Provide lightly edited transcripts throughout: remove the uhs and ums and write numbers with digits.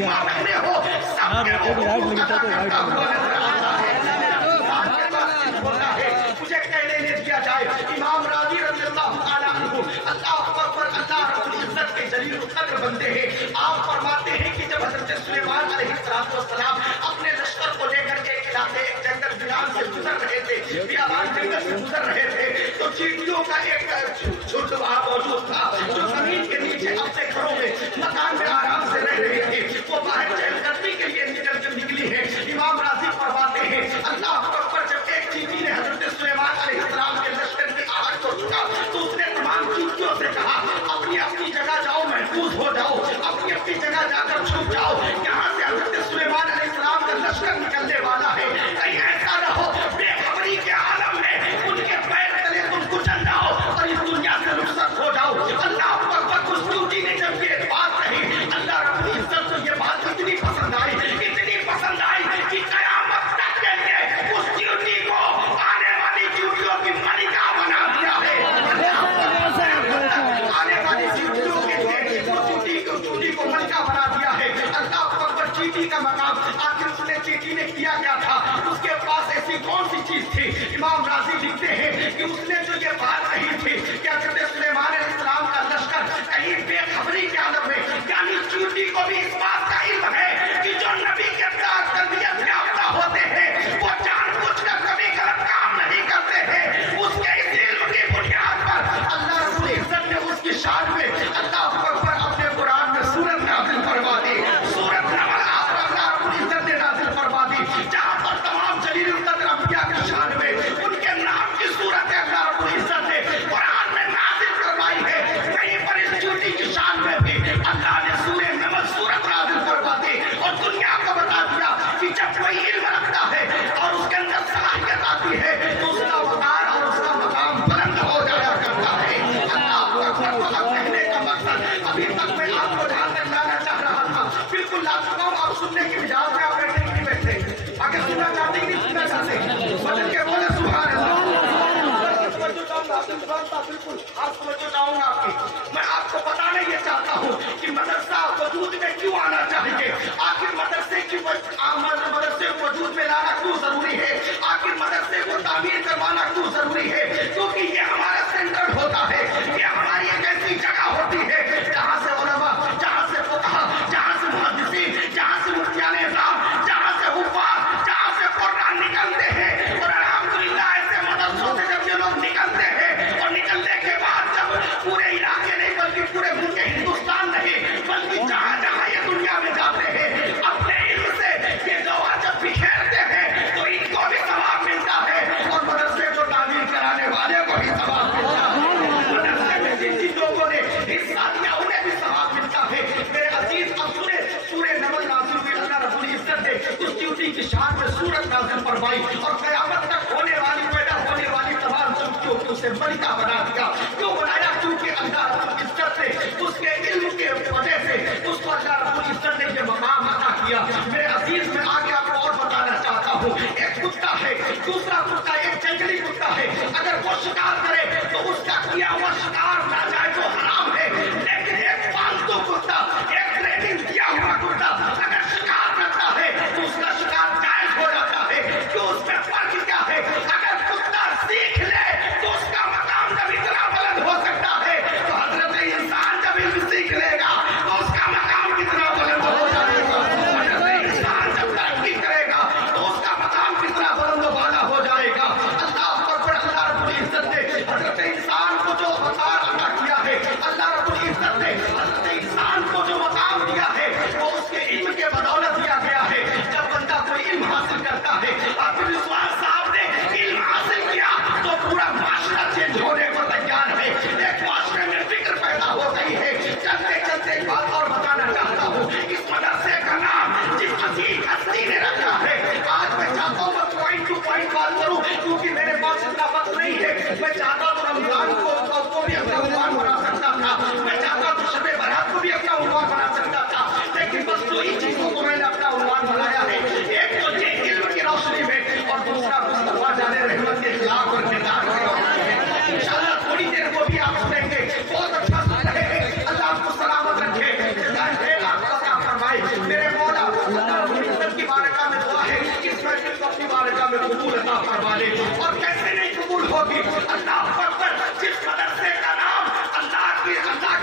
माँ बहनें हो, सबके मुझे कहने ले दिया जाए इमाम राजी रज़ी अल्लाह ताला अन्हु अल्लाह अकबर अल्लाह रब्बुल इज्जत के जलील कद्र बंदे हैं। आप फरमाते हैं कि जब हज़रत सुलेमान अलैहिस्सलाम अपने लश्कर को लेकर एक इलाके एक जंगल बियान से गुजर रहे थे, बियाबान जंगल से गुजर रहे थे, तो चींटियों का एक झुंड वहाँ मौजूद था जो जमीन के नीचे अपने घरों में मकान में आराम से रह रहे थे। वो बाहर चहलकदमी के लिए निकली है। इमाम राजी फरमाते हैं अल्लाह अकबर जब एक चींटी ने हज़रत सुलेमान अलैहिस्सलाम के लश्कर की आहट को सुना तो उसने तमाम चींटियों से कहा अपनी अपनी जगह जाओ, महफूज हो जाओ, अपनी अपनी जगह जाकर छुप जाओ, यहाँ से हज़रत सुलेमान अलैहिस्सलाम का लश्कर निकलने वाला है। कहीं ऐसा न हो बेखबरी के आलम में उनके पैर तले तुम कुचल जाओ और इस दुनिया से रुखसत हो जाओ। अल्लाह अकबर उस चींटी ने जब ये बात कही, अल्लाह रब्बुल इज्जत को ये बात इतनी पसंद आई कि क़यामत तक के लिए उस चींटी को आने वाली चींटियों की मलिका बना दिया है। आने वाली चींटियों के लिए उस चींटी को मलिका बना दिया है। अल्लाह अकबर चींटी का मकाम आखिर उसने चींटी ने किया क्या था, उसके पास ऐसी कौन सी चीज थी? इमाम राजी लिखते हैं कि उसने जो ये बात कही थी कि हज़रत सुलेमान अलैहिस्सलाम का लश्कर कहीं बेखबरी के आलम में, यानी चींटी को भी इस बात का इल्म है कि जो नबी के साथ तरबियत याफ्ता होते हैं वो जानबूझकर कभी गलत काम नहीं करते हैं। उसके इस इल्म की बुनियाद पर अल्लाह रब्बुल इज्जत ने उसकी शान में अल्लाह अकबर अपने कुरान में सूरत नाज़िल फरमा दी। सूरत नमल अल्लाह रब्बुल इज्जत ने नाज़िल फरमा दी जहाँ पर तमाम जलील कद्र अंबिया की शान में उनके नाम की सूरत अल्लाह रब्बुल इज्जत ने कुरान में नाज़िल करवाई है। कहीं पर इस चींटी की शान में भी अल्लाह ने सूरह नमल सूरत नाज़िल करवा दी और दुनिया को बता दिया कि जब कोई इल्म रखता है और उसके अंदर सलाहियत आती है तो उसका वक़ार और उसका मकाम बुलंद हो जाया करता है। अल्लाह अकबर को कहने का मकसद अभी तक मैं आपको जहाँ तक लाना चाह रहा था बिल्कुल ला चुका हूँ। आप सुनने की मिजाज में आप बैठे कि नहीं बैठे? आगे सुनना चाहते कि नहीं सुनना चाहते? बदल के बोले सुभान अल्लाह। बिल्कुल आप समझो चाहूंगा आपकी। मैं आपको बताना ये चाहता हूँ कि मदरसा वजूद में क्यों आना चाहिए, आखिर मदरसे वजूद में लाना क्यों जरूरी है, आखिर मदरसे को तामीर करवाना क्यों जरूरी है? क्योंकि ये हमारा सेंटर होता है, ये हमारी एक ऐसी जगह होती है जहाँ से उलमा, जहाँ से फुक़हा, जहाँ से मुहद्दिसीन, जहाँ से मुफ्तियान इज़ाम, जहाँ से हुफ़्फ़ाज़, जहाँ से कुरान निकलते हैं। और अल्हम्दुलिल्लाह ऐसे मदरसों से जब ये लोग निकलते हैं और निकलने के बाद जब पूरे इलाके नहीं बल्कि पूरे मुल्क हिंदुस्तान नहीं बल्कि जहाँ जहाँ ये दुनिया में जाते हैं अपने इल्म से ये दवा जब बिखेरते हैं तो इनको भी सवाब मिलता है और मदरसे को तामीर कराने वाले को भी सवाब मिलता है। मदरसे में जिन जिन लोगों ने हिस्सा लिया उन्हें भी सवाब मिलता है। मेरे अजीज अब सुने सूरह नमल नाज़िल हुई, अल्लाह रब्बुल इज्जत ने उस चींटी की शान में सूरत नाज़िल फरमाई और क़यामत तक होने वाली पैदा होने वाली तमाम चींटियों को उसे मलिका बना दिया। क्यों बनाया? क्योंकि अल्लाह रब्बुल इज्जत ने उसके इल्म के वजह से उसको अल्लाह रब्बुल इज्जत ने ये मकाम अता किया। मेरे अजीज में आगे आपको और बताना चाहता हूँ, एक कुत्ता है, दूसरा कुत्ता एक जंगली कुत्ता है, अगर वो शिकार करे तो उसका किया हुआ शिकार नाजायज़ और हराम है। लेकिन एक पालतू कुत्ता, एक ट्रेनिंग किया हुआ कुत्ता अगर शिकार करता है तो उसका शिकार जायज़ हो जाता है। क्यों? उसमें फर्क क्या है? अगर कुत्ता सीख ले तो उसका मकाम जब इतना बुलंद हो सकता है तो हजरत इंसान जब इल्म सीख लेगा तो उसका मकाम कितना बुलंद हो जाएगा। हजरत इंसान जब तरक्की करेगा तो उसका मकाम कितना बुलंद वाला हो जाएगा। वाले, और कैसे नहीं कबूल होगी। अल्लाह अकबर, जिस मदरसे का नाम अल्लाह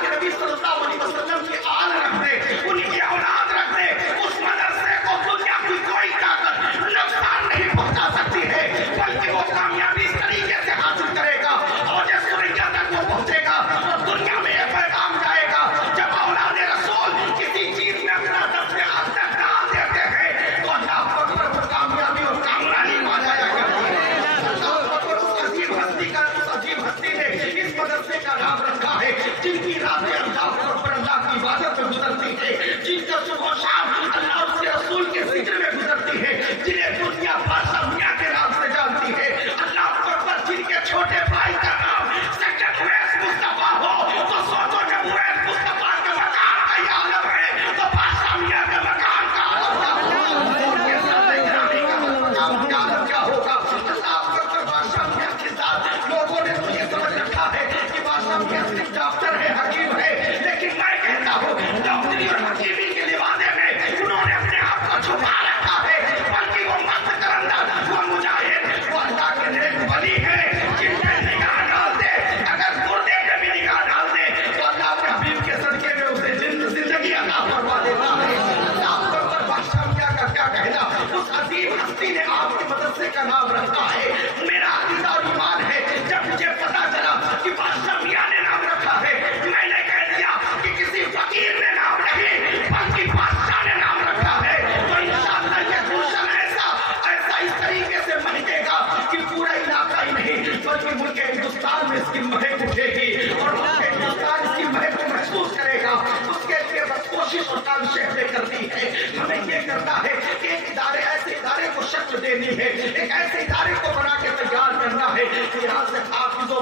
के नबी सल्लल्लाहु अलैहि वसल्लम की आल रख दे, उनकी औलाद रख दे, उस मदरसे को दुनिया की कोई ताकत नुकसान नहीं पहुंचा सकती है, बल्कि वो कामयाबी इस तरीके से हासिल करेगा और जब दुनिया तक वो पहुंचेगा और दुनिया में यह पैगाम जाएगा, जब औलाद रसूल किसी चीज में अपना दस्ते हाथ तक डाल देते हैं तो अल्लाह अकबर को कामयाबी और कामरानी मान जाया करती है। अल्लाह अकबर, उस अजीब हस्ती ने इस मदरसे का नाम रखा है, जिनकी रातें अल्लाह की इबादत में गुजरती है, जिनका सुबह शाम अल्लाह उसके रसूल के जिक्र में गुजरती है, जिन्हें दुनिया बादशाह मियां के नाम से जानती है। अल्लाह अकबर, जिनके छोटे भाई का नाम सैयद उवैस मुस्तफा हो तो सोचो, जब उवैस मुस्तफा के मकान का ये आलम है तो बादशाह मियां के मकान का आलम क्या होगा। अल्लाह अकबर, बादशाह मियां के साथ लोगों ने तो ये समझ रखा है कि बादशाह मियां सिर्फ डॉक्टर है, हकीम है, लेकिन मैं कहता हूँ डॉक्टरी और हकीमी के लिबादे में उन्होंने अपने आप को छुपा रखा है, बल्कि वो मस्त करंदर, वो मुजाहिद, वो अल्लाह के नेक वली है, जिन पे निगाह डाल दे, अगर मुर्दे पे भी निगाह डाल दे तो अल्लाह के हबीब के सदके में उसे जिंदगी अता फरमा देता है। अल्लाह अकबर, बादशाह मियां का क्या कहना, उस अजीब हस्ती ने आपके मदरसे का नाम रखा है। मेरा अकीदा और ईमान है, जब मुझे पता चला कि बादशाह मियां ने नाम रखा है, मैंने कह दिया कि किसी फकीर ने नाम नहीं बल्कि बादशाह ने नाम रखा है, तो इंशाअल्लाह ये गुलशन ऐसा इस तरीके से महकेगा कि पूरा इलाका ही नहीं बल्कि मुल्क हिंदुस्तान में इसकी महक उठेगी और मुल्क हिंदुस्तान इसकी महक को महसूस करेगा। उसके लिए बस कोशिश और काविशें करती है। हमें ये करना है कि एक इदारे, ऐसे इदारे को शक्ल देनी है, एक ऐसे इदारे को बना के तैयार करना है कि यहाँ से हाफिजों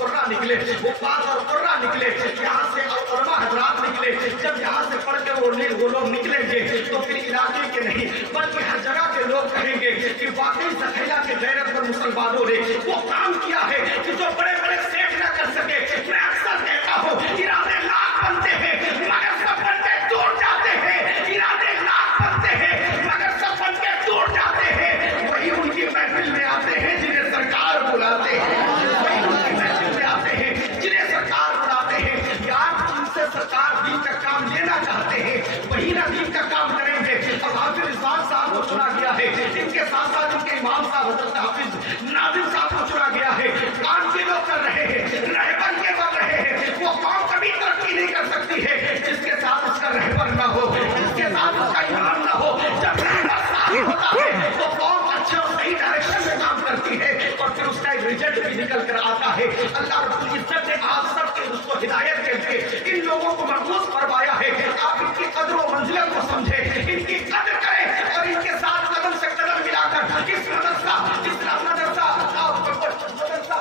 कुर्रा निकले, हुफ़ाज़ और कुर्रा निकले, यहाँ से उलमा हज़रात निकले। जब यहाँ से पढ़ के वो लोग निकलेंगे तो फिर इलाके के नहीं बल्कि हर जगह के लोग कहेंगे कि वाकई सखैया के गैरत पर मुसलमानों ने वो काम किया है कि जो बड़े बड़े सेठ न कर सके। मैं अक्सर कहता हूँ इरादे लाख बनते हैं मगर सब बनते टूट जाते हैं, इरादे लाख बनते हैं मगर सब बनते टूट जाते हैं। वही उनकी महफिल में आते हैं जिन्हें सरकार बुलाते हैं, वही उनकी महफिल में आते हैं जिन्हें सरकार बुलाते हैं। यार, जिनसे सरकार दीन का काम लेना चाहते हैं वही ना दीन का काम करेंगे। अब हाफिज रिजवान साहब को चुना गया है, इनके साथ साथ इनके इमाम साहब हज़रत हाफिज नादिर साहब को चुना गया है। काम के लोग कर रहे हैं, रहबर के बन रहे हैं। वो कौम कभी तरक्की नहीं कर सकती है जिसके साथ उसका रहबर ना हो, जिसके साथ उसका इमाम ना हो। जब रहबर साथ होता है तो कौम अच्छे और सही डायरेक्शन में काम करती है और फिर उसका एक रिजल्ट भी निकल कर आता है। अल्लाह रब्बुल इज्जत ने आप सबके उसको हिदायत करके इन लोगों को महफूज फरमाया है। आप इनकी कदर और मंजिलत को समझे, इनकी कदर करें और इनके साथ कदम से कदम मिलाकर इस मदरसा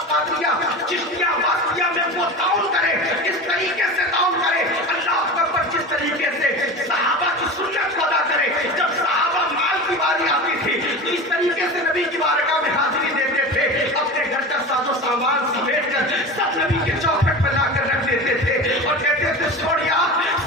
कादरिया चिश्तिया वासिया में वो ताउन करे, इस तरीके से ताउन करे। अल्लाह अकबर, जिस तरीके से सहाबा की सुन्नत को अदा करे। जब सहाबा माल की बारी आती थी तो इस तरीके से नबी की बारगाह में हाजिरी देते थे, अपने घर का साजो सामान समेट कर सब नबी के चौखट पर लाकर रख देते थे और कहते थे छोड़िया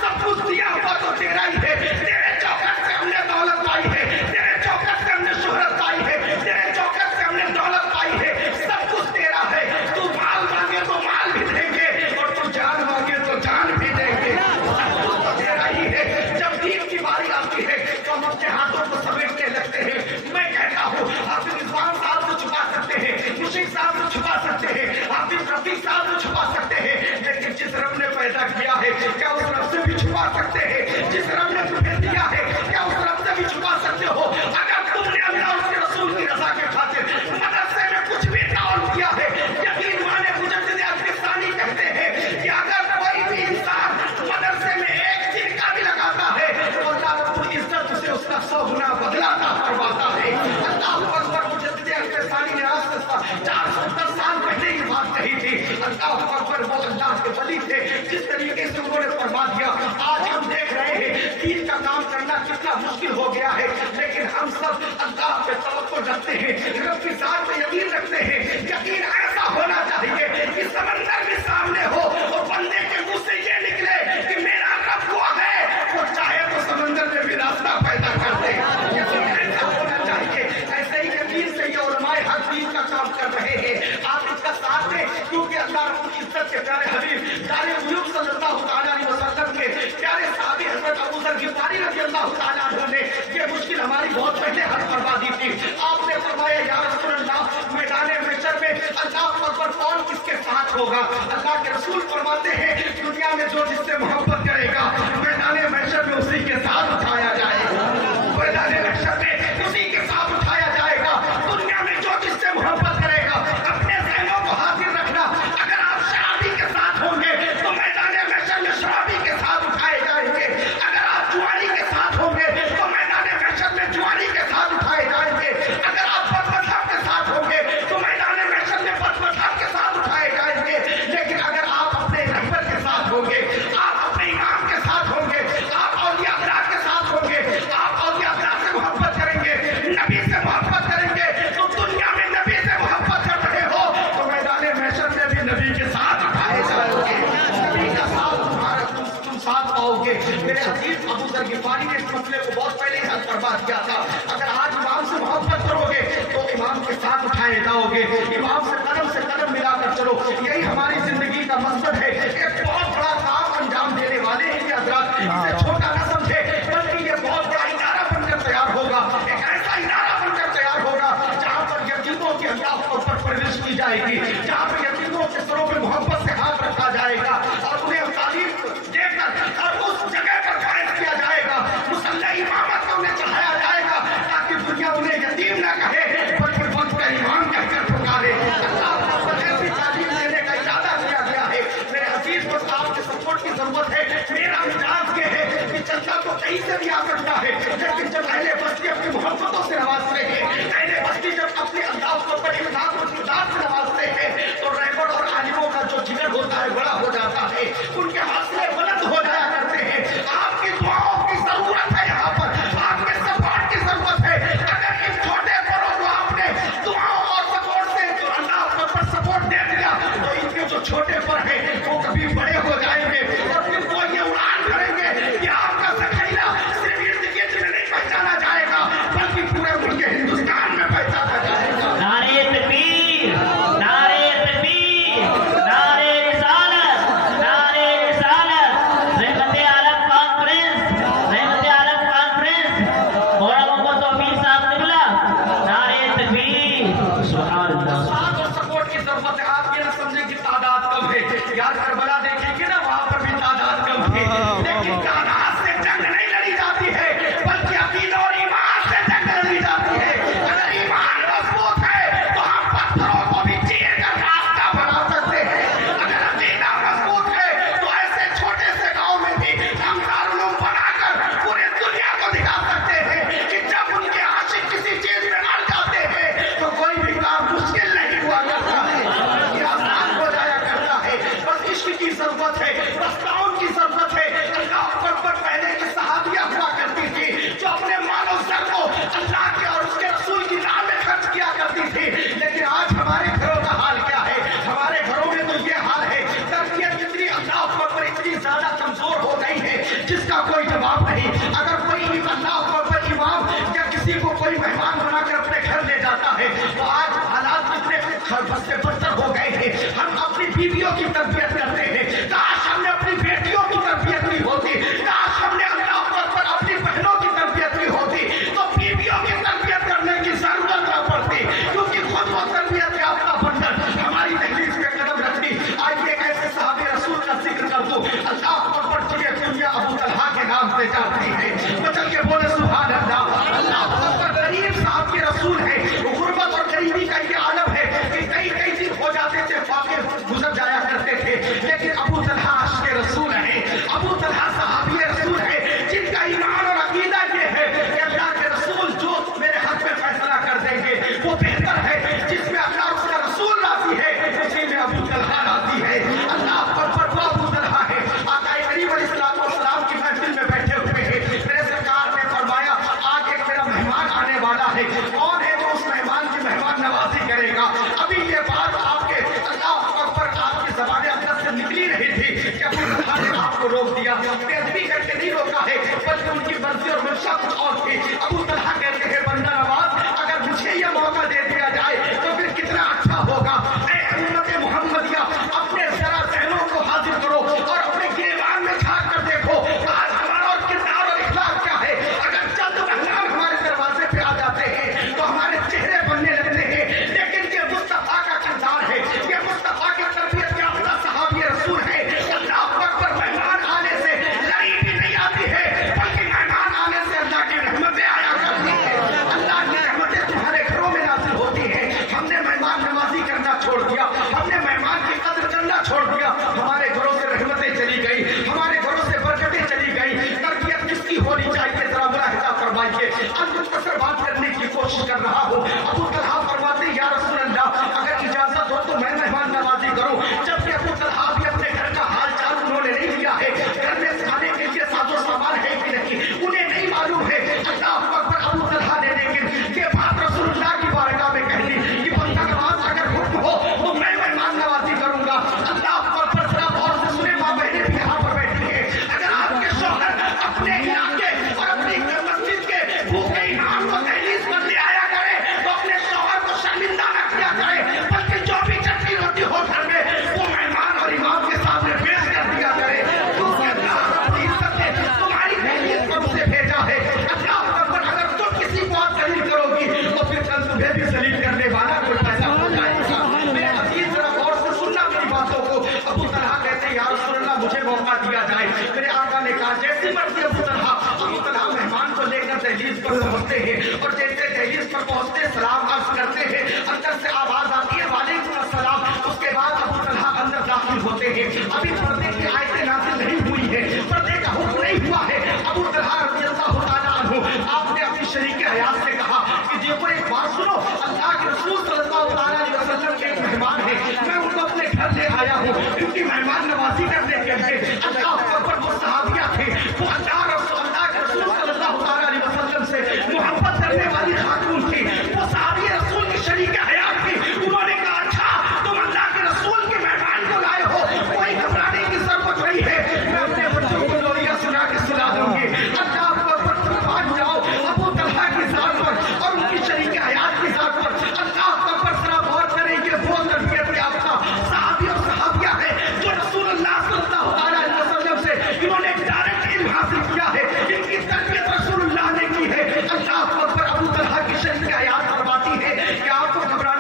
सब कुछ दिया हुआ तो तेरा ही है, तेरे चौखट से हमने दौलत पाई है, तेरे चौखट से हमने शोहरत पाई है, तेरे चौखट से हमने दौलत पाई है, सब कुछ तेरा है। तू माल मांगे तो माल भी देंगे और तू जान मांगे तो जान भी देंगे, सब कुछ तो तेरा ही है। जब दीन की बारी आती है तो हम अपने हाथों को समेटने लगते हैं। मैं कहता हूँ हाफिज रिजवान साहब को छुपा सकते हैं, मुशीक साहब को छुपा सकते हैं, हाफिज रफीक साहब को छुपा सकते हैं, लेकिन जिस रब ने पैदा किया है क्या उस रब से भी छुपा सकते हैं? जिस रब ने तुम्हें दिया है क्या उस रब से भी छुपा सकते हो? अगर तुमने अल्लाह और उसके रसूल की रजा के खातिर मदरसे में कुछ भी ताउन किया है, यकीन माने मुजद्दिद अफ़ग़ानिस्तानी कहते हैं कि अगर कोई भी इंसान मदरसे में एक दिन का भी लगाता है तो अल्लाह रब्बुल इज्जत उसे उसका 100 गुना बदला अता फरमाता है। अल्लाह अकबर, मुजद्दिद अफ़ग़ानिस्तानी ने आज से 410 साल पहले ये बात कही थी। अल्लाह अकबर, वो अल्लाह के वली थे, जिस तरीके से उन्होंने फरमा दिया। आज हम देख रहे हैं दीन का काम करना कितना मुश्किल हो गया है, लेकिन हम सब अल्लाह पे तवक्कुल रखते हैं, रब की ज़ात पे यकीन रखते हैं। यकीन ऐसा होना चाहिए कि समंदर भी सामने हो और बंदे के मुंह से ये निकले कि मेरा रब वो है, वो चाहे तो समंदर में भी रास्ता पैदा कर दे। यकीन ऐसा होना चाहिए। ऐसे ही यकीन से ये उलमाए हक आए जाओगे। इमाम से कदम मिलाकर चलो, यही हमारी जिंदगी का मकसद है। एक बहुत बड़ा काम अंजाम देने वाले हैं ये हजरत, इसे छोटा न समझे, बल्कि ये बहुत बड़ा इनारा बनकर तैयार होगा। एक ऐसा इनारा बनकर तैयार होगा जहाँ पर यतीमों की अल्लाह पर परवरिश की जाएगी, जहाँ पर यतीमों के सरों पे मोहब्बत से हाथ रखा जाएगा और उन्हें तालीम देकर और उस जगह पर फायद किया जाएगा, मुसल्ला इमामत को उन्हें चढ़ाया जाएगा, ताकि दुनिया उन्हें यतीम न कहे बल्कि वक्त का इमाम कहकर पुकारे। अल्लाह पर ऐसी तालीम देने का इरादा किया गया है। मेरे अजीज को आपके सपोर्ट की जरूरत है। मेरा मिजाज ये है कि चंदा तो कहीं से भी आ सकता है, लेकिन जब अहले बस्ती अपनी मोहब्बतों से नवाजते हैं, अहले बस्ती जब अपने अल्लाह को बड़ी इखलास और इबादत से नवाजते हैं, तो रहबर और आलिमों का जो जिगर होता है बड़ा हो जाता है, उनके हौसले बुलंद हो जाया करते हैं। आपकी दुआओं की जरूरत है, यहाँ पर आपके सपोर्ट की जरूरत है। अगर इन छोटे बड़ों को आपने दुआओं और सपोर्ट से जो अल्लाह पर सपोर्ट दे दिया, तो इनके जो छोटे पर है वो कभी बड़े हो जाएंगे और फिर वो ये उड़ान भरेंगे कि आपका सखैला सिर्फ इर्द गिर्द में नहीं पहचाना जाएगा, बल्कि पूरे मुल्क हिंदुस्तान में पहचाना जाएगा। नारे तकबीर, नारे तकबीर, नारे रिसालत, नारे रिसालत। रहमत आलम कॉन्फ्रेंस, रहमत आलम कॉन्फ्रेंस, मौलाना मोहम्मद तौफीक साहब निकला। नारे तकबीर, सुभान अल्लाह। साथ और सपोर्ट की जरूरत है। आप ये ना समझें कि तादाद कम है, यार करबला देखेंगे ना, वहाँ पर भी तादाद कम थी, लेकिन तादाद से जंग नहीं लड़ी जाती है, बल्कि अकीदा और ईमान से जंग लड़ी जाती है। अगर ईमान मजबूत है तो हम पत्थरों को भी चीर कर रास्ता बना सकते हैं। अगर अकीदा मजबूत है तो ऐसे छोटे से गांव में भी हम दारुल बनाकर पूरे दुनिया को दिखा सकते हैं कि जब उनके आशिक किसी चीज में अड़ जाते हैं तो कोई भी काम मुश्किल नहीं हुआ करता है, ये आसान हो जाया करता है। बस इश्क की जरूरत है, बस ताउन की जरूरत है। अल्लाह पर पहले की सहाबियां हुआ करती थी जो अपने मानव सर को अल्लाह के और उसके रसूल की राह में खर्च किया करती थी। लेकिन आज हमारे घरों का हाल क्या है? हमारे घरों में तो ये हाल है, तरबियत इतनी अल्लाह पर इतनी ज्यादा कमजोर हो गई है जिसका कोई जवाब नहीं। अगर कोई अल्लाह पर इमाम या किसी को कोई मेहमान बनाकर अपने घर ले जाता है तो आज हालात इतने बद से बदतर हो गए हैं। हम अपनी बीवियों की तरबियत करते हैं, काश हमने अपनी बेटियों की तरबियत नहीं होती, काश हमने अल्लाह पर अपनी बहनों की तरबियत नहीं होती, तो बीवियों की तरबियत करने की जरूरत न पड़ती, क्योंकि खुद वो तरबियत याफ्ता बनकर हमारी तहरीर पे कदम रखती। आज एक ऐसे साहबे रसूल का जिक्र कर दूं, अल्लाह पर तुझे दुनिया अबू तलहा के नाम से जानती है, बचल के बोले सुभान अल्लाह। अल्लाह पर गरीब साहब के रसूल है, गुर्बत और गरीबी का ये आलम है कि कई कई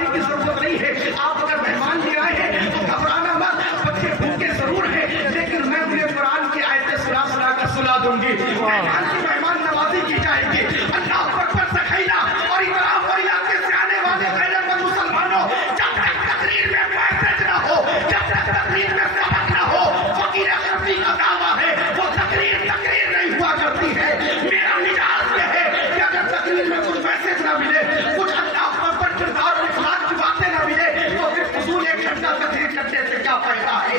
घबराने की जरूरत नहीं है। आप अगर मेहमान भी आए हैं तो घबराना मत, बच्चे भूखे जरूर हैं लेकिन मैं उन्हें कुरान की आयतें सुना सुना कर सुला दूंगी। मेहमान की मेहमान नवाजी की जाएगी। अल्लाह अकबर से खैला और इकराम और इलाके से आने वाले गैरतमंद मुसलमानों, जब तक तकरीर में मैसेज न हो, जब तक तकरीर में सबक न हो, फकीर अकरमी का दावा है वो तकरीर नहीं हुआ करती है। मेरा मिजाज ये है कि अगर तकरीर में कुछ मैसेज ना मिले, कुछ अल्लाह पर किरदार और इखलाक की बातें ना मिले, तो फिर फजूल 1 घंटा तकरीर करने से क्या फायदा है।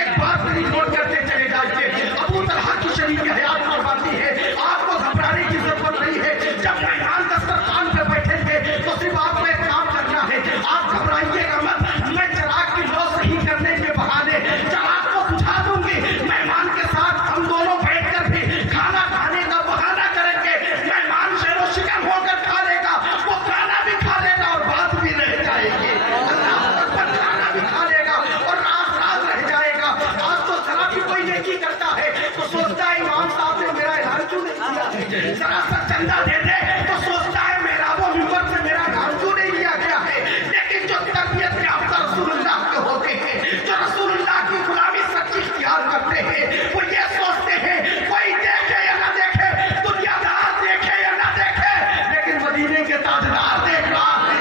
एक बात नोट करते चले जाइए। अबू तलहा की शरीफ हयात फरमाती है आपको घबराने की जरूरत नहीं है। जब मेहमान दस्तरखान पे बैठेंगे तो सिर्फ आपको एक काम करना है, आप घबराइएगा मत। मैं चिराग की लौ सही करने के बहाने चिराग को बुझा दूंगी। मेहमान के साथ हम दोनों बैठकर भी खाना खाने का बहाना करेंगे। मेहमान शेरो शिकन होकर खा लेगा, वो खाना भी खा लेगा और बात भी रह जाएगी। अल्लाह अकबर, खाना भी खा लेगा और राज रह जाएगा। आज तो जरा भी कोई नेकी करता है तो सोचता है इमाम साहब ने मेरा ऐलान क्यों नहीं किया है। जरा सा चंदा दे दे तो सोचता है मेरा वो मिंबर से मेरा नाम क्यों नहीं लिया गया है। लेकिन जो तरबियत याफ्ता रसूलुल्लाह के होते हैं, जो रसूलुल्लाह की गुलामी सच्ची इख्तियार करते हैं, वो ये सोचते हैं कोई देखे या ना देखे, दुनियादार देखे या ना देखे, लेकिन मदीने के ताजदार देख रहा है,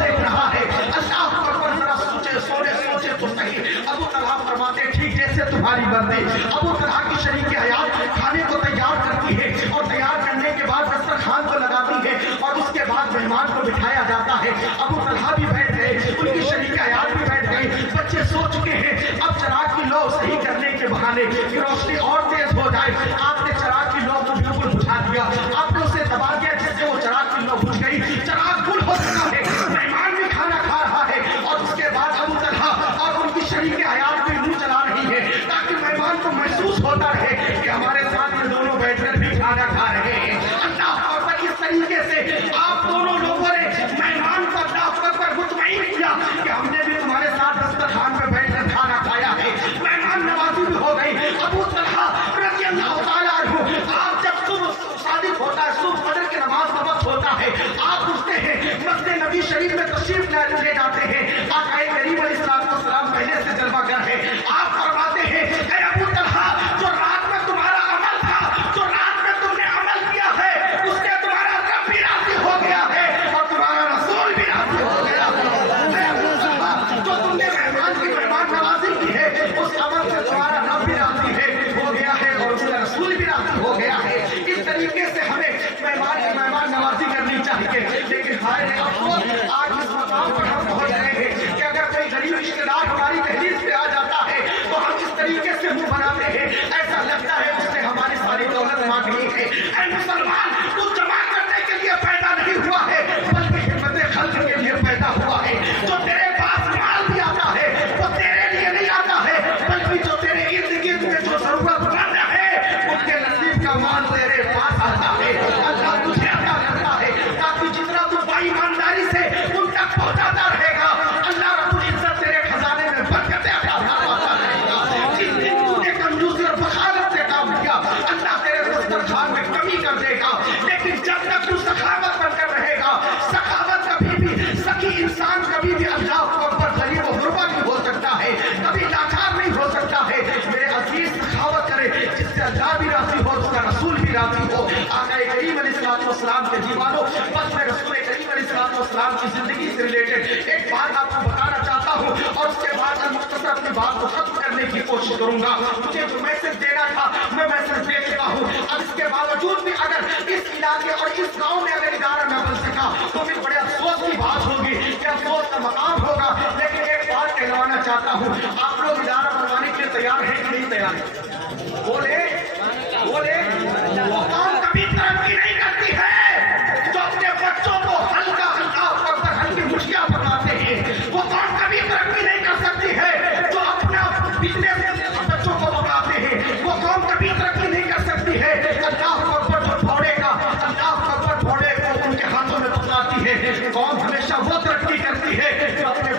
देख रहा है। अल्लाह अकबर, जरा सोचे तो सही। अबू तलहा फरमाते ठीक जैसे तुम्हारी मर्जी। अबू तलहा की शरीक हयात खाने को तैयार करती है और तैयार करने के बाद दस्तरखान को लगाती है और उसके बाद मेहमान को बिठाया जाता है। अबू तलहा भी बैठ गए, उनकी शरीक हयात भी बैठ गई। बच्चे सो चुके हैं। अब चिराग की लौ सही करने के बहाने कि रोशनी और तेज हो जाए, आपने चिराग की लौ को बिल्कुल बुझा दिया। आपने उसे दबा दिया जिससे वो चिराग की लौ बुझ गई। चिराग गुल हो चुका है, मेहमान भी खाना खा रहा है और उसके बाद अबू तलहा और उनकी शरीक हयात भी मुंह चला रही है ताकि मेहमान को महसूस होता रहे कि हमारे साथ ये दोनों बैठकर भी खाना खा रहे हैं। अल्लाह अकबर, इस तरीके से आप दोनों लोगों ने मेहमान को अल्लाह अकबर मुतमईन किया कि हमने भी तुम्हारे साथ दस्तरखान पे बैठकर खाना खाया है। मेहमान नवाजी भी हो गई। अबू तलहा रज़ियल्लाहु ताला अन्हु, आप जब सुबह सादिक होता है, सुबह फजर की नमाज का वक्त होता है, आप उठते हैं, मस्जिद नबी शरीफ में तशरीफ ले जाते हैं। आका करीम अलैहिस्सलाम पहले से जलवागर है। आप फरमाते हैं ऐ अबू तलहा, जो रात में तुम्हारा अमल था, जो रात में तुमने अमल किया है, उससे तुम्हारा रब भी राजी हो गया है और तुम्हारा रसूल भी राजी हो गया है। अबू तलहा, जो तुमने मेहमान की मेहमान नवाजी की है, उस अमल से तुम्हारा रब भी राजी हो गया है और उसका रसूल भी राजी हो गया है। इस तरीके से हमें मेहमान की मेहमान नवाजी करनी चाहिए। लेकिन हाय अफसोस, आज इस मकाम पर हम पहुंच गए हैं कि अगर कोई गरीब रिश्तेदार हमारी दहलीज पे आ जाता है तो हम इस तरीके से मुंह बनाते हैं, ऐसा लगता है उसने हमारी सारी दौलत मांग ली है। ऐ मुसलमान, तू जमा करने के लिए पैदा नहीं हुआ है बल्कि हिम्मत खल्क के लिए पैदा हुआ है। जो तेरे पास माल भी आता है वो तेरे लिए नहीं आता है, बल्कि जो तेरे इर्द गिर्द में जो जरूरतमंद है उनके नसीब का माल तेरे पास आता है। अल्लाह तुझे अता करता है ताकि जितना तू ईमानदारी से उन तक पहुंचाता रहेगा, अल्लाह रब्बुल इज्जत तेरे खजाने में बरकतें अता फरमाता रहेगा। जिस दिन तूने कंजूसी और बखालत से काम किया, अल्लाह तेरे दस्तरखान में कमी कर देगा। लेकिन जब तक तू सखावत बनकर रहेगा, सखावत कभी भी, सखी इंसान कभी भी अल्लाह अकबर गरीब और गुरबा नहीं हो सकता है, कभी लाचार नहीं हो सकता है। मेरे अजीज, सखावत करे जिससे अल्लाह भी राजी हो, उसका रसूल भी राजी हो। आका करीम अलैहिस्सलाम के दीवानों, बस मैं रसूल करीम अलैहिस्सलाम की जिंदगी से रिलेटेड एक बात आपको बताना चाहता हूँ और उसके बाद मैं मुख्तसर अपनी बात को खत्म करने की कोशिश करूंगा। मुझे जो मैसेज देना था मैं मैसेज दे चुका हूँ। अब इसके बावजूद भी अगर इस इलाके और इस गांव में अगर इदारा न बन सका तो फिर बड़े अफसोस की बात होगी, कि अफसोस का मकाम होगा। लेकिन एक बात कहलवाना चाहता हूँ, आप लोग इदारा बनवाने के लिए तैयार हैं कि नहीं तैयार है? बोले वो कौम कभी तरक्की नहीं करती है जो अपने बच्चों को हल्का हल्की मुश्किल पकड़ाते हैं। वो कौम कभी तरक्की नहीं कर सकती है जो अपना बिजनेस बच्चों को पकड़ाते हैं। वो कौम कभी तरक्की नहीं कर सकती है। अल्लाह अकबर जो फोड़ेगा, अल्लाह अकबर फोड़े को उनके हाथों में पकड़ाती है। कौम हमेशा वो तरक्की करती है जो अपने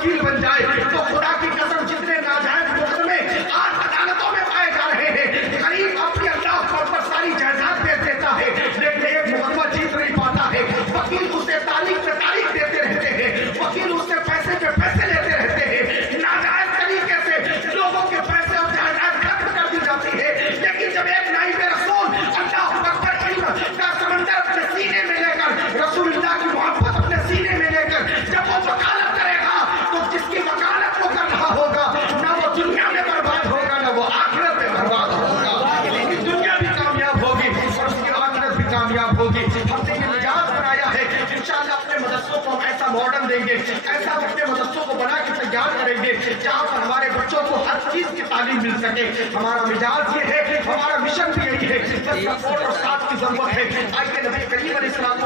वकील बन जाए तो खुदा की कसम जितने नाजायज मुकदमे आज अदालतों में पाए जा रहे हैं, गरीब अपनी अल्लाह पर सारी जायदाद बेच देता है लेकिन एक मुकदमा जीत नहीं पाता है। वकील उसे तारीख पे तारीख देते रहते हैं, वकील उससे पैसे पे पैसे लेते रहते हैं, नाजायज तरीके से लोगों के पैसे और जायदाद खत्म कर दी जाती है। लेकिन जब एक नाइब रसूल अल्लाह अकबर इल्म का समंदर अपने सीने में लेकर रसूलुल्लाह की मोहब्बत अपने सीने में लेकर जब वो वकालत करेगा तो जिसकी वकालत वो कर रहा होगा ना वो दुनिया में बर्बाद होगा ना वो आखिरत में बर्बाद होगा। लेकिन दुनिया भी कामयाब होगी और उसकी आखिरत भी कामयाब होगी। हमने ये मिजाज बनाया है इंशाअल्लाह अपने मदरसों को हम ऐसा मॉडर्न देंगे, ऐसा अपने मदरसों को बना के तैयार करेंगे जहाँ पर हमारे बच्चों को हर चीज की तालीम मिल सके। हमारा मिजाज ये है, हमारा मिशन भी यही है, बस सपोर्ट और साथ की जरूरत है। आइए नबी करीम अलैहिस्सलाम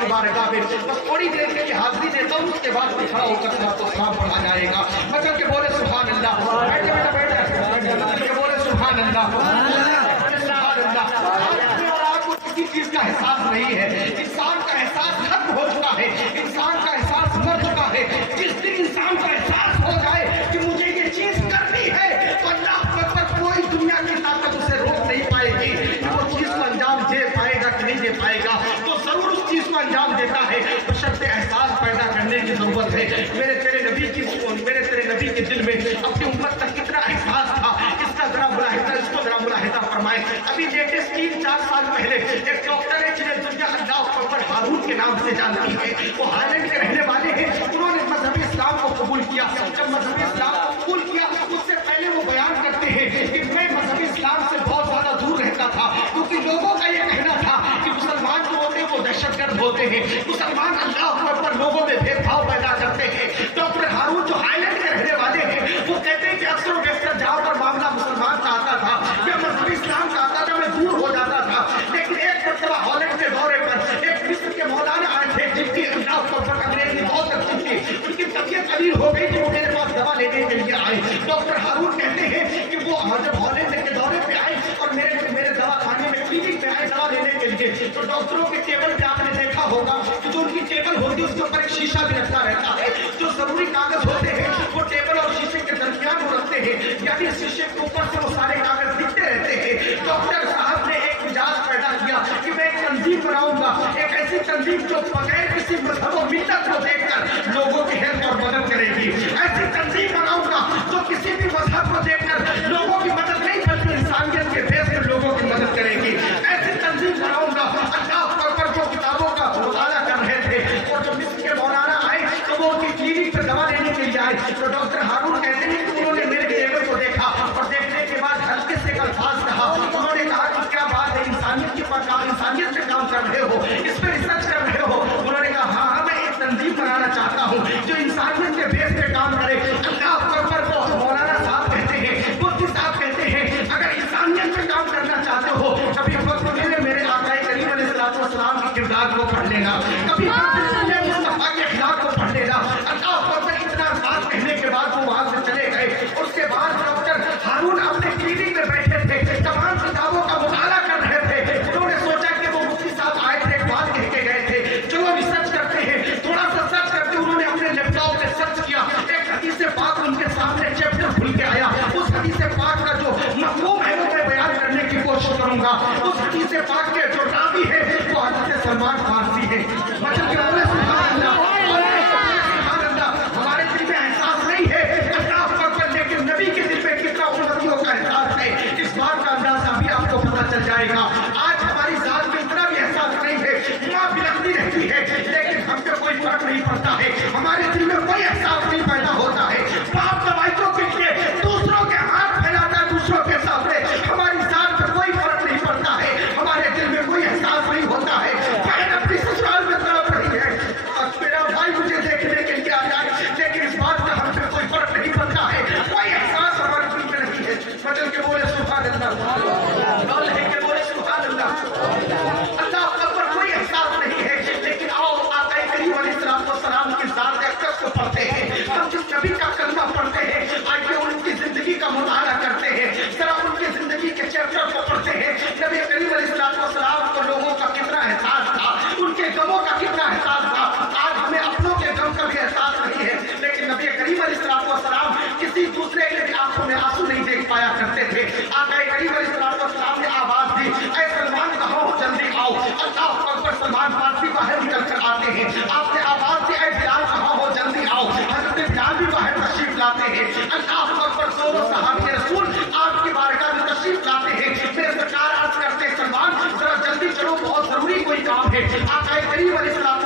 के बारगाह में बस थोड़ी देर के लिए हाजिरी देता हूँ, उसके बाद में खड़ा होकर सलाम पढ़ा जाएगा। मतलब के बोले सुभान अल्लाह, बैठे बेटा बैठे बोले सुभान अल्लाह, सुभान अल्लाह। और आपको किसी चीज का एहसास नहीं है, इंसान का एहसास खत्म हो चुका है, इंसान का एहसास मर चुका है। जिस दिन इंसान का एहसास हो जाए कि मुझे ये चीज करनी है तो अल्लाह पर कोई दुनिया की ताकत उसे रोक नहीं पाएगी। वो चीज को अंजाम दे पाएगा कि नहीं दे पाएगा तो जरूर उस चीज को अंजाम देता है। बशर्ते एहसास पैदा करने की जरूरत है। मेरे तेरे नबी के दिल में अपनी उम्मत तक कितना एहसास था, इसका जरा मुलाहिजा, इसको जरा मुलाहिजा फरमाए। अभी लेटेस्ट 3-4 साल पहले एक डॉक्टर है जिन्हें दुनिया अल्लाह पर हारून के नाम से जानती है, वो हालैंड के रहने वाले हैं। उन्होंने मजहबी इस्लाम को कबूल किया। जब मजहबी इस्लाम को कबूल किया उससे पहले वो बयान करते हैं कि मैं मजहबी इस्लाम से बहुत ज्यादा दूर रहता था क्योंकि लोगों का ये कहना था कि मुसलमान जो होते हैं वो दहशतगर्द होते हैं, मुसलमान अल्लाह पर लोगों में भेदभाव पैदा करते हैं। डॉक्टर हारून जो हाईलैंड के रहने वाले हैं वो कहते हैं कि अक्सर बेशतर जहाँ पर मामला मुसलमान का आता था या मजहबी इस्लाम का आता था मैं दूर हो जाता था। लेकिन एक मरतबा हॉलैंड के दौरे पर एक मिस्र के मौलाना आए थे जिनकी अल्लाह पर अंग्रेजी बहुत अच्छी थी, उनकी तबीयत कबीर हो गई थी, वो मेरे पास दवा लेने के लिए आए। डॉक्टर हारून कहते हैं कि वो जब हॉलैंड के दौरे पे आए और मेरे दवा खाने में क्लिनिक में आए दवा लेने के लिए तो डॉक्टरों के टेबल पे आपने देखा होगा कि जो उनकी टेबल होती है उसके ऊपर एक शीशा भी रखा रहता है। जो जरूरी कागज होते हैं वो टेबल और शीशे के दरमियान वो रखते हैं, यानी शीशे के ऊपर से वो सारे कागज दिखते रहते हैं। डॉक्टर साहब ने एक मिजाज पैदा किया कि मैं एक तंजीम बनाऊंगा, एक ऐसी तंजीम जो बगैर किसी मजहब और मिल्लत को देखकर लोगों की हेल्प और मदद करेगी। ऐसी तंजीम बनाऊंगा जो किसी भी मजहब को देखकर लोगों की मदद नहीं बल्कि इंसानियत के बेस पर लोगों की मदद करेगी। ऐसी तंजीम बनाऊंगा अल्लाह पर जो किताबों का मुताला कर रहे थे और जब मिस्र के मौलाना आए तो वो उनकी क्लिनिक पर दवा लेने के लिए आए तो डॉक्टर हारून कहते हैं कि उन्होंने मेरे टेबल को देखा और देखने के बाद हल्के से एक अल्फाज कहा। उन्होंने कहा कि क्या बात है, इंसानियत के पर इंसानियत पे काम कर रहे हो, इस पर रिसर्च कर रहे हो। उन्होंने कहा हाँ मैं एक तंजीम बनाना चाहता हूँ जो इंसानियत के बेस पे काम करे। अल्लाह अकबर को मौलाना साहब कहते हैं, मुफ्ती साहब कहते हैं अगर इंसानियत पे काम करना चाहते हो कभी वक्त मिले मेरे आका करीम अलैहिस्सलाम के किरदार को पढ़ लेना, कभी मुस्तफा के अखलाक को पढ़ लेना। अल्लाह अकबर इतना बात कहने के बाद वो वहां से चले गए। उसके बाद डॉक्टर हारून अपने क्लिनिक में बैठे थे, तमाम किताबों का मुताला कर रहे थे। उन्होंने सोचा कि वो मुफ्ती साहब आए थे, एक बात कह के गए थे, चलो रिसर्च करते हैं। थोड़ा सा सर्च करते उन्होंने अपने लैपटॉप में सर्च किया, एक हदीस पाक उनके सामने चैप्टर खुल के आया। उस हदीस पाक का जो मफहूम है वो मैं बयान करने की कोशिश करूंगा। उस हदीस पाक के जो रावी है वो हज़रत सलमान फारसी है। मतलब कि बोले सुभान अल्लाह, सुभान अल्लाह। हमारे दिल में एहसास नहीं है अल्लाह अकबर, लेकिन नबी के दिल में कितना उम्मतियों का एहसास है इस बात का अंदाजा भी आपको पता चल जाएगा। आज हमारी जात में इतना भी एहसास नहीं है, माँ बिलखती रहती है लेकिन हम पे कोई फर्क नहीं पड़ता है, हमारे दिल में कोई एहसास नहीं पैदा होता है। बाप दवाइयों के लिए दूसरों के हाथ फैलाता है दूसरों के सामने, हमारी जात पे कोई फर्क नहीं पड़ता है, हमारे दिल में कोई एहसास नहीं होता है। बहन अपनी ससुराल में तड़प रही है, फरमाते हैं। अल्लाह अकबर, दोनों सहाबे रसूल आपकी बारगाह में तशरीफ लाते हैं। मेरे सरकार अर्ज करते हैं, सलमान जरा जल्दी चलो, बहुत जरूरी कोई काम है। आका करीम अलैहिस्सलाम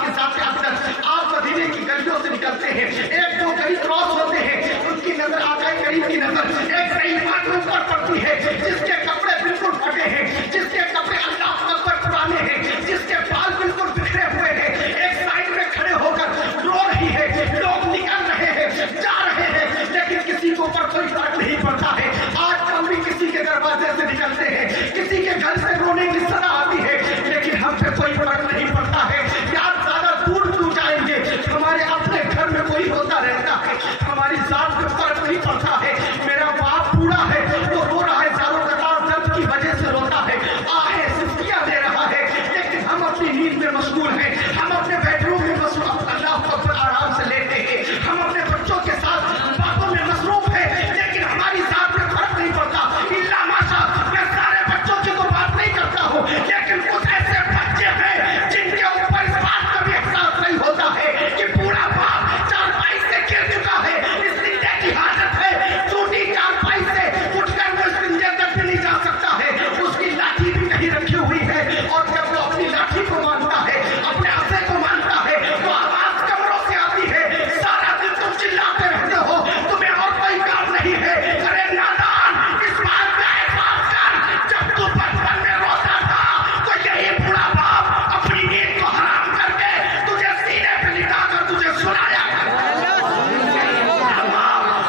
के साथ अक्सर आप मदीने की गलियों से निकलते हैं, एक दो गली क्रॉस होते हैं, उनकी नजर आका करीम की नजर एक सईफा के ऊपर पड़ती है, जिसके कपड़े बिल्कुल फटे हैं, जिसके कपड़े अल्लाह अकबर पुराने हैं, जिसके बाल बिल्कुल बिखरे हुए हैं, एक साइड में खड़े होकर रो रही है। लोग निकल रहे हैं, जा रहे हैं, लेकिन किसी को ऊपर कोई फर्क नहीं पड़ता है। आज हम भी किसी के दरवाजे से निकलते हैं, किसी के घर से रोने की सदा आती है, लेकिन हम पे कोई फर्क नहीं पड़ता है। यार ज्यादा दूर क्यों जाएंगे, हमारे अपने घर में कोई होता रहता है, हमारी जात पे फर्क नहीं पड़ता है। मेरा बाप बूढ़ा है, वो रो रहा है, चारों कतार दर्द की वजह से रोता है, आहे सिस्कियां दे रहा है, लेकिन हम अपनी नींद में मशगूल हैं, हम अपने बेडरूम में मशगूल, अल्लाह अकबर आराम से लेटे हैं, हम अपने बच्चों के साथ बातों में मसरूफ है, लेकिन हमारी जात में फर्क नहीं पड़ता। इल्ला माशा, मैं सारे बच्चों की तो बात नहीं करता हूँ, लेकिन कुछ ऐसे बच्चे हैं जिनके ऊपर इस बात का भी एहसास नहीं होता है कि बूढ़ा बाप चारपाई से गिर चुका है, इस जिंदे की हालत है, टूटी चारपाई से उठकर वो इस जिंदे तक भी नहीं जा सकता है, उसकी लाठी भी कहीं रखी हुई है, और जब वो अपनी लाठी को मानता है, अपने असे को मानता है, तो आवाज कमरों से आती है, सारा दिन तुम चिल्लाते रहते हो, तुम्हें और कोई काम नहीं है। अरे नादान, इस बात का एहसास कर, जब तू बचपन में रोता था तो यही बूढ़ा बाप अपनी नींद को हराम करके तुझे सीने पे लिटाकर तुझे सुनाया करता था।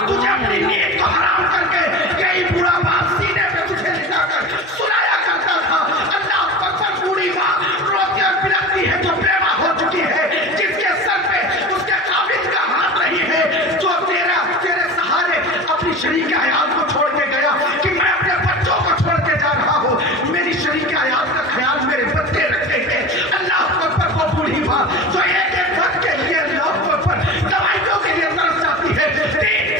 तुझे अपनी नींद को हराम करके यही बूढ़ा बाप सीने पे तुझे लिटाकर सुनाया करता था। अल्लाह अकबर, बूढ़ी माँ रोती और बिलखती है, जो बेवा हो चुकी है, जिसके सर पे उसके काबिज का हाथ नहीं है, जो तेरे सहारे अपनी शरीक हयात को छोड़ के गया कि मैं अपने बच्चों को छोड़ के जा रहा हूँ, मेरी शरीक हयात का ख्याल मेरे बच्चे रखेंगे। अल्लाह अकबर, वो बूढ़ी माँ जो एक एक वक्त के लिए अल्लाह अकबर दवाइयों के लिए तरस जाती है,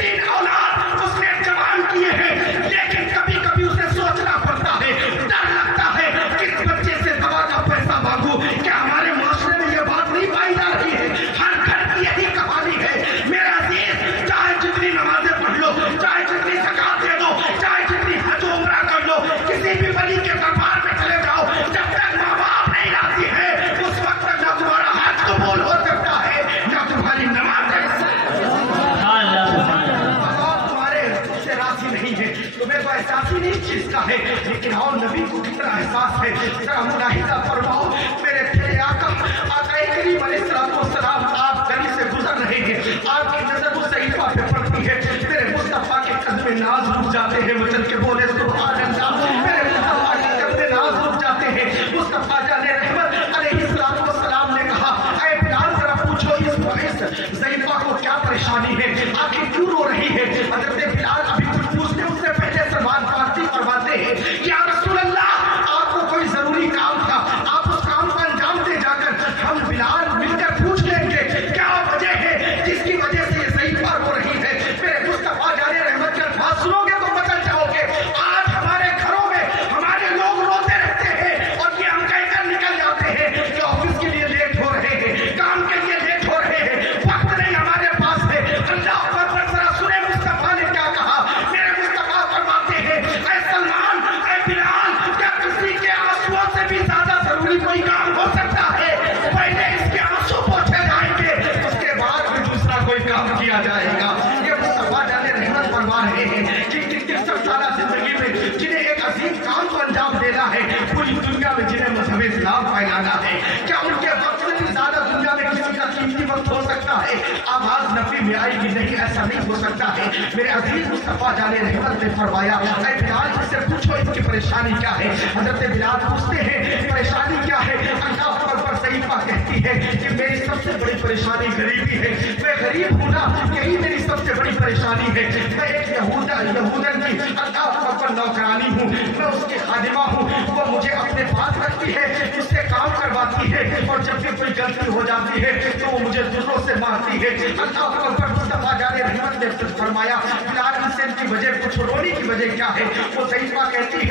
तीन औलाद उसने जवान किए हैं, लेकिन कभी कभी उसे सोचना पड़ता है, डर लगता है किस बच्चे से दवा का पैसा मांगू। क्या हमारे माशरे में ये बात नहीं पाई जा रही है? हर घर की यही कहानी है। मेरा अजीज, चाहे जितनी नमाजें पढ़ लो, चाहे जितनी ज़कात दे दो, चाहे जितनी हज उम्रा कर लो, किसी भी वली के दरबार में चले जाओ, जब तक माँ बाप नहीं राजी है, उस वक्त तक न तुम्हारा हज कबूल हो सकता है, न तुम्हारी नमाजें। तुम्हारे से राजी नहीं है, तुम्हें तो एहसास ही नहीं चीज का है, लेकिन और नबी को कितना एहसास है, जरा मुलाहिजा फरमाओ। मेरे प्यारे आका करीम अलैहिस्सलाम, आप गली से गुजर रहे हैं, आपकी नजर उस सईफा पे पड़ती है, मेरे मुस्तफा के कदम नाज रुक जाते हैं, वचन के बोले सुभान अल्लाह, मेरे मुस्तफा के कदम नाज रुक जाते हैं। मुस्तफा जाने रहमत अलैहिस्सलाम ने कहा, ऐ बिलाल जरा पूछो इस सईफा को क्या परेशानी है, आखिर क्यों रो रही है। हजरत बिलाल अभी कुछ पूछते उससे पहले सलमान फारसी फरमाते हैं, या रसूल अल्लाह, आपको कोई जरूरी काम था, आप उस काम को अंजाम दे जाकर हम बिलाल मिलकर पूछ लेंगे क्या वजह है जिसकी वजह से ये सईफा रो रही है। मेरे मुस्तफा जाने रहमत के अल्फाज सुनोगे तो बदल जाओगे। आज हमारे घरों में हमारे लोग रोते रहते हैं और ये हम कहकर निकल जाते हैं कि ऑफिस के लिए लेट हो रहे हैं, काम के लिए लेट हो रहे हैं, वक्त नहीं हमारे पास है। अल्लाह अकबर, जरा सुने मुस्तफा ने क्या कहा। मेरे मुस्तफा फरमाते हैं, ऐ सलमान, ऐ बिलाल, क्या किसी के आंसुओं से भी ज्यादा जरूरी कोई काम हो सकता है? पहले इसके आंसू पोंछे जाएंगे, उसके बाद भी दूसरा कोई काम किया जाएगा। ये मुस्तफा जाने रहमत फरमा रहे हैं कि 63 साल जिंदगी में जिन्हें एक अजीम काम को अंजाम देना है, पूरी दुनिया में जिन्हें मजहब इस्लाम फैलाना है, क्या उनके वक्त से भी ज्यादा दुनिया में किसी का कीमती वक्त हो सकता है? आवाज नबी में आएगी, नहीं ऐसा नहीं हो सकता है। मेरे अजीज मुस्तफा जाने रहमत ने फरमाया, ऐ बिलाल से पूछो इसकी परेशानी क्या है। हजरत बिलाल पूछते हैं परेशानी क्या है। अल्लाह अकबर, सईफा कहती है कि मेरी सबसे बड़ी परेशानी गरीबी है, मैं गरीब हूँ ना, यही मेरी सबसे बड़ी परेशानी है। मैं एक यहूदन की अल्लाह अकबर नौकरानी हूँ, मैं उसकी खादिमा हूँ, वो मुझे अपने पास रखती है, मुझसे काम करवाती है, और जब भी कोई गलती हो जाती है तो वो मुझे दुर्रों से मारती है। अल्लाह अकबर, मुस्तफा जाने रहमत ने फरमाया, बिलाल हुसैन की वजह, कुछ रोने की वजह क्या है? वो सईफा कहती